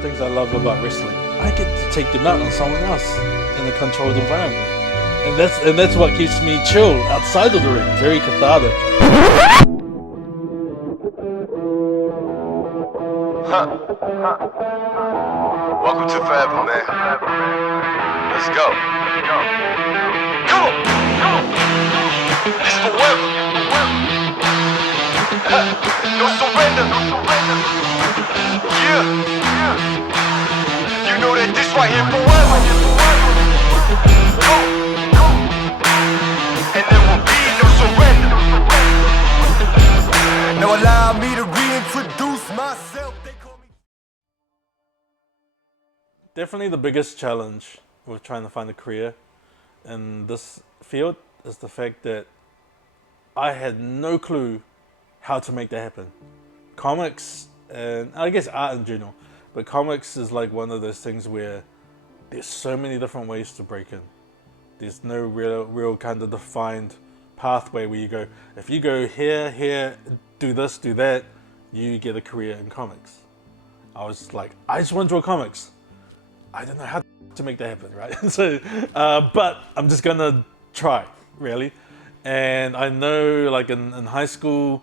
things I love about wrestling. I get to take them out on someone else in a controlled environment. And that's what keeps me chill outside of the ring, very cathartic. Welcome to Forever, man. Let's go. Come on. This forever. No surrender. Yeah. You know that this right here forever. And there will be no surrender. Now allow me to reintroduce myself. They call me. Definitely the biggest challenge with trying to find a career in this field is the fact that I had no clue how to make that happen. Comics, and I guess art in general, but comics is like one of those things where there's so many different ways to break in. There's no real kind of defined pathway where you go, if you go here, do this, do that, you get a career in comics. I was like, I just want to draw comics. I don't know how to make that happen, right? So, but I'm just gonna try, really. And I know, like in high school,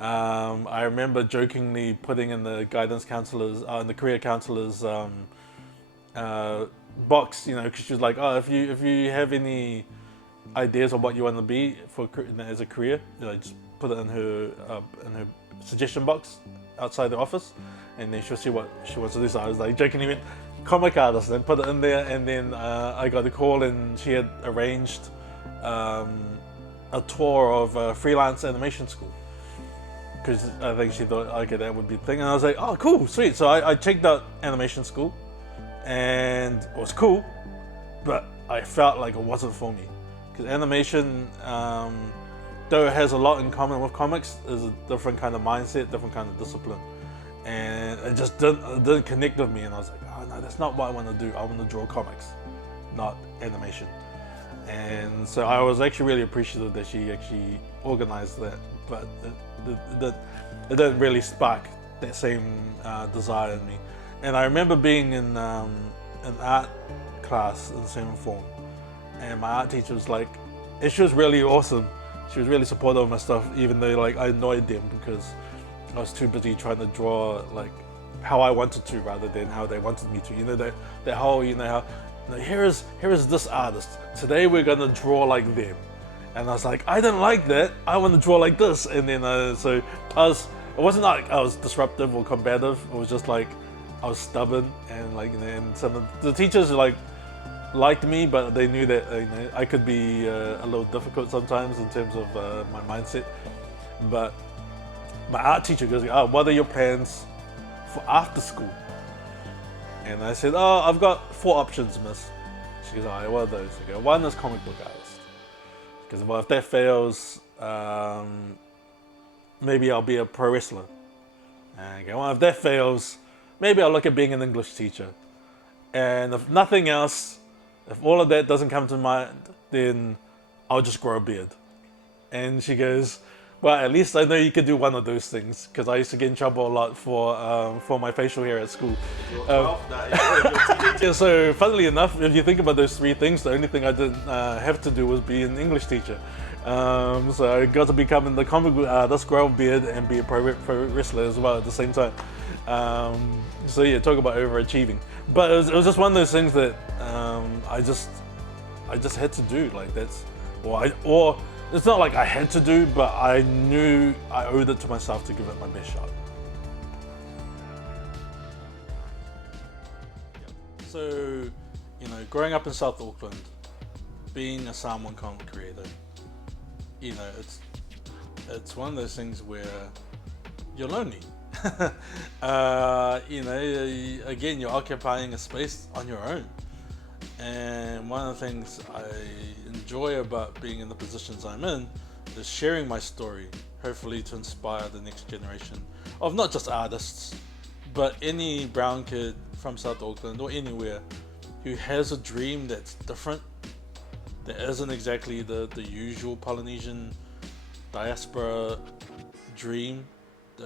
I remember jokingly putting in the guidance counselors, in the career counselors box, you know, because she was like, oh, if you have any ideas of what you want to be for as a career, you know, just put it in her suggestion box outside the office, and then she'll see what she wants to do. So I was like jokingly went comic artist, and put it in there, and then I got a call, and she had arranged a tour of freelance animation school, because I think she thought, okay, that would be the thing. And I was like, oh, cool, sweet. So I checked out animation school, and it was cool, but I felt like it wasn't for me, because animation, though it has a lot in common with comics, is a different kind of mindset, different kind of discipline, and it just didn't connect with me. And I was like, oh no, that's not what I want to do. I want to draw comics, not animation. And so I was actually really appreciative that she actually organized that, but it didn't really spark that same desire in me. And I remember being in an art class in 7th form, and my art teacher was like, and she was really awesome. She was really supportive of my stuff, even though like I annoyed them because I was too busy trying to draw like how I wanted to rather than how they wanted me to. You know, that whole, you know, how, here is this artist. Today we're gonna draw like them, and I was like, I don't like that. I want to draw like this. And then so it wasn't like I was disruptive or combative. It was just like I was stubborn, and like, you know, and some of the teachers liked me, but they knew that, you know, I could be a little difficult sometimes in terms of my mindset. But my art teacher goes, oh, what are your plans for after school? And I said, oh, I've got 4 options, miss. She goes, oh, what are those? I go, 1 is comic book artist. Because, well, if that fails, maybe I'll be a pro wrestler. And I go, well, if that fails, maybe I'll look at being an English teacher. And if nothing else, if all of that doesn't come to mind, then I'll just grow a beard. And she goes, well, at least I know you could do one of those things, because I used to get in trouble a lot for my facial hair at school. Yeah, so funnily enough, if you think about those 3 things, the only thing I didn't have to do was be an English teacher. So I got to become the comic book artist, grow a beard, and be a pro wrestler as well at the same time. So yeah, talk about overachieving. But it was just one of those things that I just had to do. Like that's, or it's not like I had to do, but I knew I owed it to myself to give it my best shot. So, you know, growing up in South Auckland, being a Samoan comic creator, you know, it's one of those things where you're lonely. You know, again, you're occupying a space on your own. And one of the things I enjoy about being in the positions I'm in is sharing my story, hopefully to inspire the next generation of not just artists, but any brown kid from South Auckland or anywhere who has a dream that's different, that isn't exactly the usual Polynesian diaspora dream, the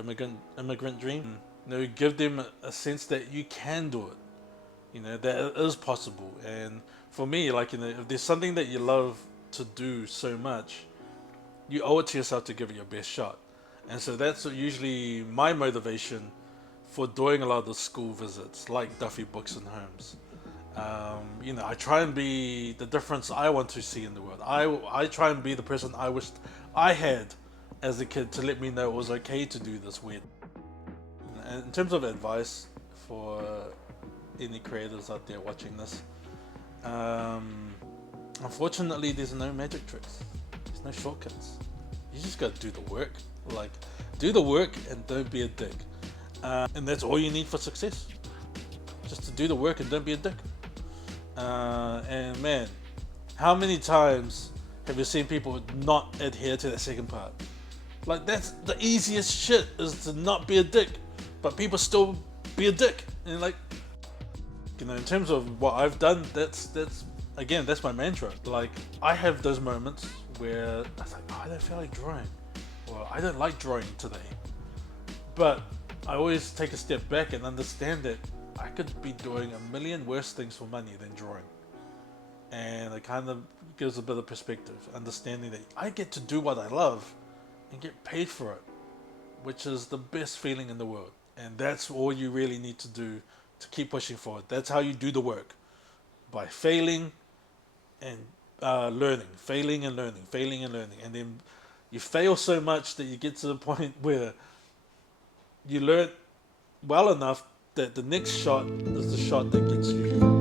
immigrant dream. give them a sense that you can do it. That it is possible. And for me, like, if there's something that you love to do so much, you owe it to yourself to give it your best shot. And so that's usually my motivation for doing a lot of the school visits, like Duffy Books and Homes. I try and be the difference I want to see in the world. I try and be the person I wished I had as a kid to let me know it was okay to do this weird. And in terms of advice for any creators out there watching this, unfortunately, there's no magic tricks. There's no shortcuts. You just gotta do the work. Like, do the work and don't be a dick. And that's all you need for success. Just to do the work and don't be a dick. And man, how many times have you seen people not adhere to that second part? Like, that's the easiest shit, is to not be a dick, but people still be a dick. And like, in terms of what I've done, that's my mantra. Like, I have those moments where I was like, oh, I don't feel like drawing, or I don't like drawing today. But I always take a step back and understand that I could be doing a million worse things for money than drawing. And it kind of gives a bit of perspective, understanding that I get to do what I love and get paid for it, which is the best feeling in the world. And that's all you really need to do to keep pushing forward. That's how you do the work, by failing and learning, failing and learning, failing and learning. And then you fail so much that you get to the point where you learn well enough that the next shot is the shot that gets you